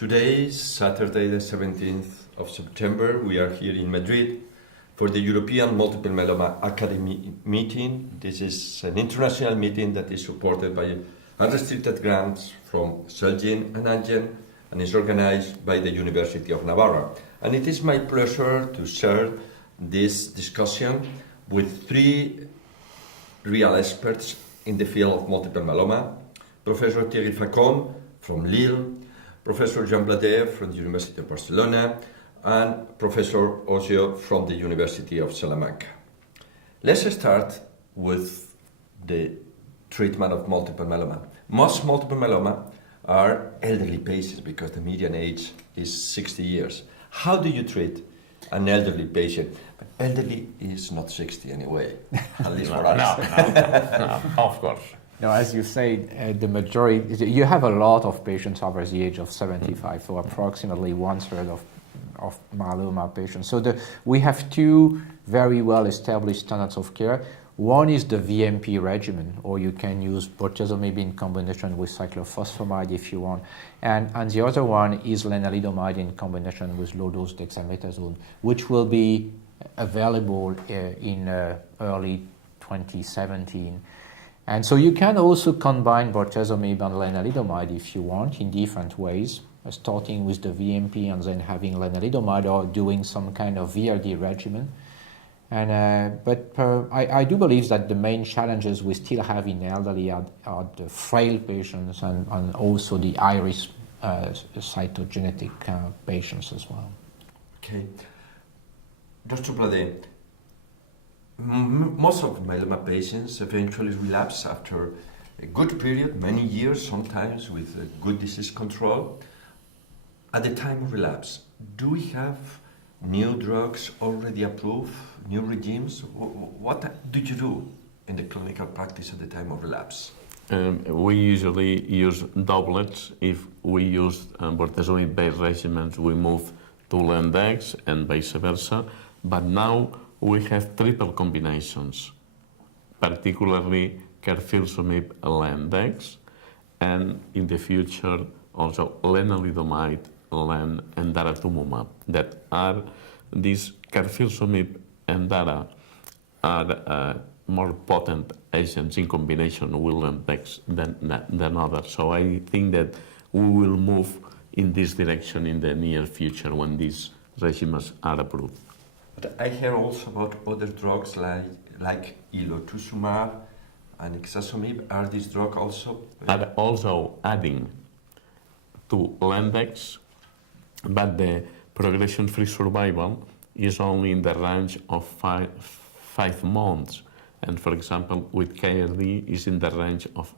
Today is Saturday the 17th of September. We are here in Madrid for the European Multiple Myeloma Academy meeting. This is an international meeting that is supported by unrestricted grants from Celgene and Amgen and is organized by the University of Navarra. And it is my pleasure to share this discussion with three real experts in the field of multiple myeloma: Professor Thierry Facon from Lille, Professor Joan Bladé from the University of Barcelona, and Professor Ocio from the University of Salamanca. Let's start with the treatment of multiple myeloma. Most multiple myeloma are elderly patients because the median age is 60 years. How do you treat an elderly patient? But elderly is not 60 anyway, at least for us. No, of course. No, as you say, the majority, you have a lot of patients over the age of 75, so approximately 1/3 of myeloma patients. So we have two very well-established standards of care. One is the VMP regimen, or you can use bortezomib in combination with cyclophosphamide if you want. And the other one is lenalidomide in combination with low-dose dexamethasone, which will be available in early 2017. And so you can also combine bortezomib and lenalidomide if you want in different ways, starting with the VMP and then having lenalidomide or doing some kind of VRD regimen. And but I do believe that the main challenges we still have in elderly are the frail patients and also the high-risk cytogenetic patients as well. Okay. Dr. Bladé, most of myeloma patients eventually relapse after a good period, many years sometimes, with good disease control. At the time of relapse, do we have new drugs already approved, new regimes? What do you do in the clinical practice at the time of relapse? We usually use doublets. If we use bortezomib-based regimens, we move to Lendex and vice versa. But now we have triple combinations, particularly carfilzomib, Lendex, and in the future also lenalidomide, len, and daratumumab. That are these carfilzomib and dara are more potent agents in combination with Lendex than others. So I think that we will move in this direction in the near future when these regimens are approved. But I hear also about other drugs like elotuzumab and ixazomib. Are these drugs also? Are also adding to Lendex, but the progression-free survival is only in the range of five months. And for example, with KRD is in the range of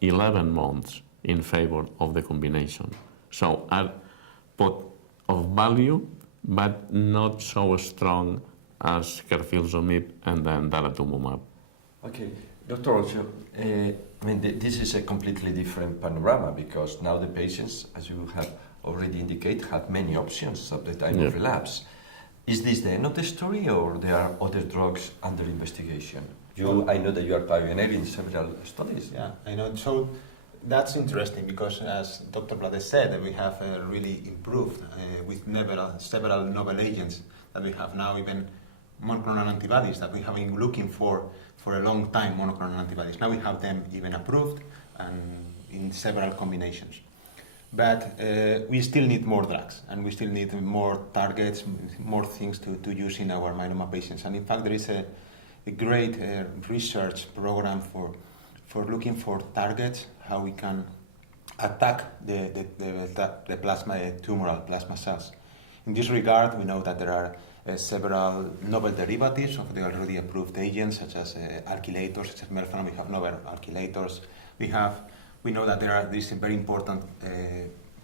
11 months in favor of the combination. So are both of value, but not so strong as carfilzomib and then daratumumab. Okay, Dr. Ocio, this is a completely different panorama because now the patients, as you have already indicated, have many options at the time of relapse. Is this the end of the story, or there are other drugs under investigation? I know that you are pioneering several studies. Yeah, I know. So that's interesting because, as Dr. Bladé said, we have really improved with several novel agents that we have now, even monoclonal antibodies that we have been looking for a long time, monoclonal antibodies. Now we have them even approved and in several combinations. But we still need more drugs, and we still need more targets, more things to use in our myeloma patients. And in fact, there is a great research program for looking for targets, how we can attack the plasma, tumoral plasma cells. In this regard, we know that there are several novel derivatives of the already approved agents, such as alkylators, such as melphalan. We have novel alkylators. We know that there is a very important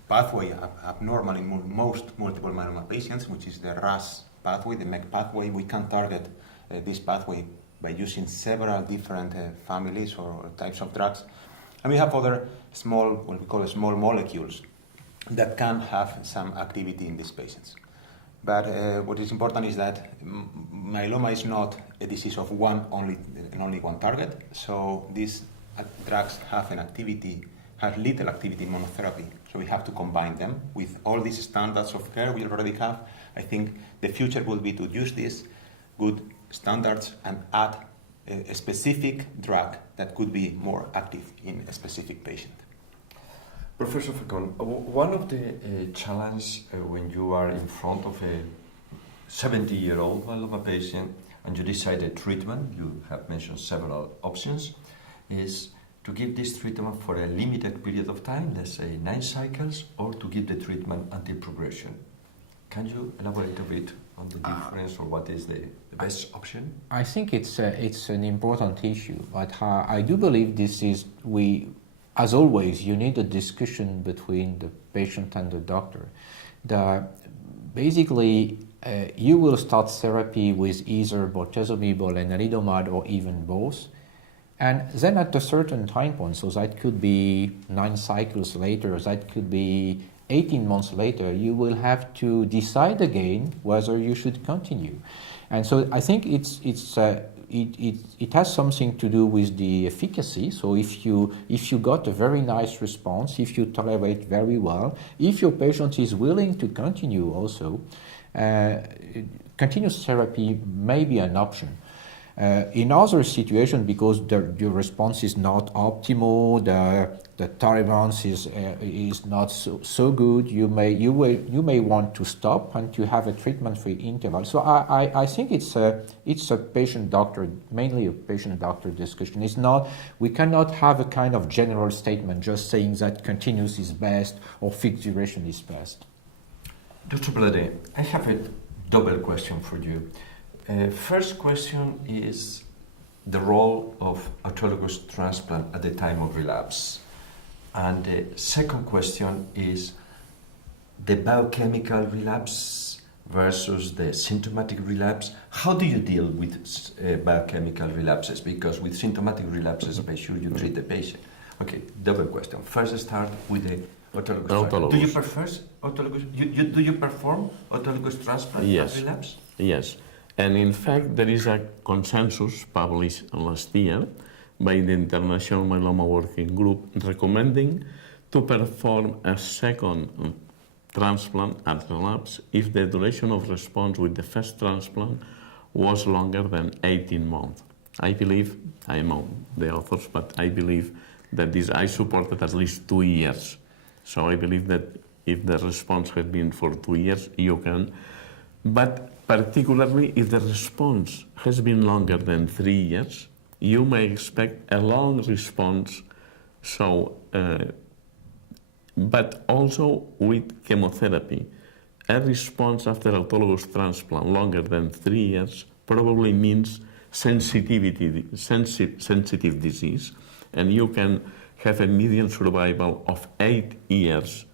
pathway abnormal in most multiple myeloma patients, which is the RAS pathway, the MEK pathway. We can target this pathway by using several different families or types of drugs. And we have other what we call small molecules that can have some activity in these patients. But what is important is that myeloma is not a disease of only one target. So these drugs have little activity in monotherapy. So we have to combine them with all these standards of care we already have. I think the future will be to use these good standards and add a specific drug that could be more active in a specific patient. Professor Facon, one of the challenges when you are in front of a 70-year-old myeloma patient and you decide a treatment, you have mentioned several options, is to give this treatment for a limited period of time, let's say 9 cycles, or to give the treatment until progression. Can you elaborate a bit on the difference or what is the best option? I think it's an important issue, but I do believe as always, you need a discussion between the patient and the doctor. Basically, you will start therapy with either bortezomib or lenalidomide or even both. And then at a certain time point, so that could be 9 cycles later, that could be 18 months later, you will have to decide again whether you should continue. And so I think it has something to do with the efficacy. So if you got a very nice response, if you tolerate very well, if your patient is willing to continue also, continuous therapy may be an option. In other situations, because your response is not optimal, the tolerance is not so good, you may want to stop and to have a treatment-free interval. So I think it's a patient-doctor, mainly a patient-doctor discussion. We cannot have a kind of general statement just saying that continuous is best or fixed duration is best. Dr. Bladé, I have a double question for you. First question is the role of autologous transplant at the time of relapse. And the second question is the biochemical relapse versus the symptomatic relapse. How do you deal with biochemical relapses? Because with symptomatic relapses, by sure you treat the patient. Okay, double question. First start with the autologous. Do you prefer autologous? Do you perform autologous transplant at relapse? Yes. And in fact, there is a consensus published last year by the International Myeloma Working Group recommending to perform a second transplant at relapse if the duration of response with the first transplant was longer than 18 months. I believe, I am on the authors, but I believe that I supported at least 2 years. So I believe that if the response had been for 2 years, you can. But particularly if the response has been longer than 3 years, you may expect a long response. So, but also with chemotherapy, a response after autologous transplant longer than 3 years probably means sensitive disease, and you can have a median survival of 8 years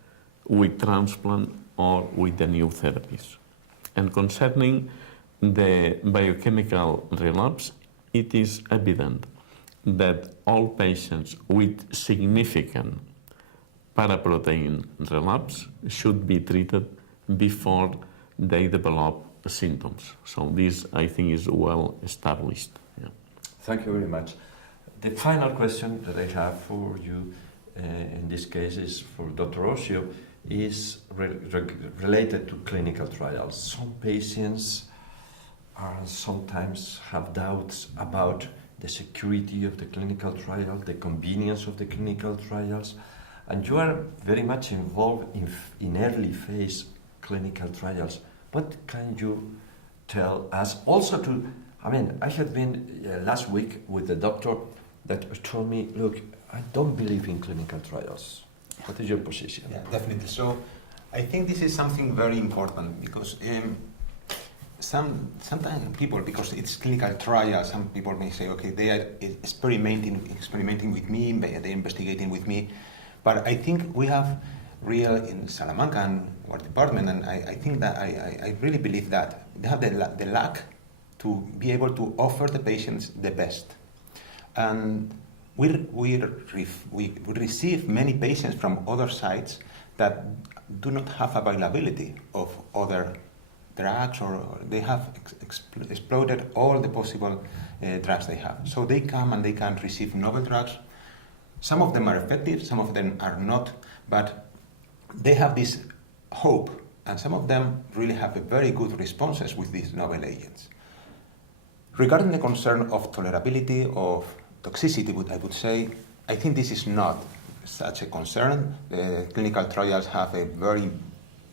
with transplant or with the new therapies. And concerning the biochemical relapse, it is evident that all patients with significant paraprotein relapse should be treated before they develop symptoms. So this, I think, is well established. Yeah. Thank you very much. The final question that I have for you in this case is for Dr. Ocio, is related to clinical trials. Some patients sometimes have doubts about the security of the clinical trial, the convenience of the clinical trials, and you are very much involved in early phase clinical trials. What can you tell us? Also I had been last week with a doctor that told me, look, I don't believe in clinical trials. What is your position? Yeah, definitely. So I think this is something very important because sometimes people, because it's clinical trial, some people may say, okay, they are experimenting with me, they're investigating with me. But I think we have in Salamanca and our department, and I think that I really believe that they have the luck to be able to offer the patients the best. And we receive many patients from other sites that do not have availability of other drugs, or they have exploded all the possible drugs they have. So they come and they can receive novel drugs. Some of them are effective, some of them are not, but they have this hope, and some of them really have a very good responses with these novel agents. Regarding the concern of tolerability, of toxicity, I would say, I think this is not such a concern. The clinical trials have a very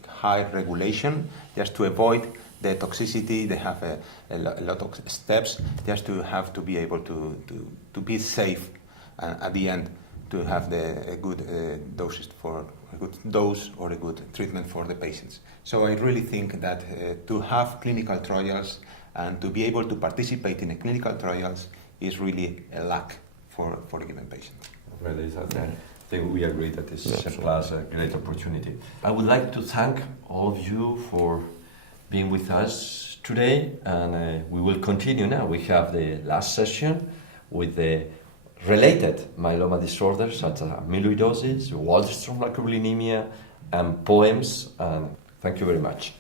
high regulation just to avoid the toxicity. They have a lot of steps just to have to be able to be safe, and at the end to have a good doses for a good dose or a good treatment for the patients. So I really think that to have clinical trials and to be able to participate in a clinical trials is really a luck for a given patient. Really, I think we agree that this is a great opportunity. I would like to thank all of you for being with us today, and we will continue now. We have the last session with the related myeloma disorders such as amyloidosis, Waldenström macroglobulinemia, and POEMS. And thank you very much.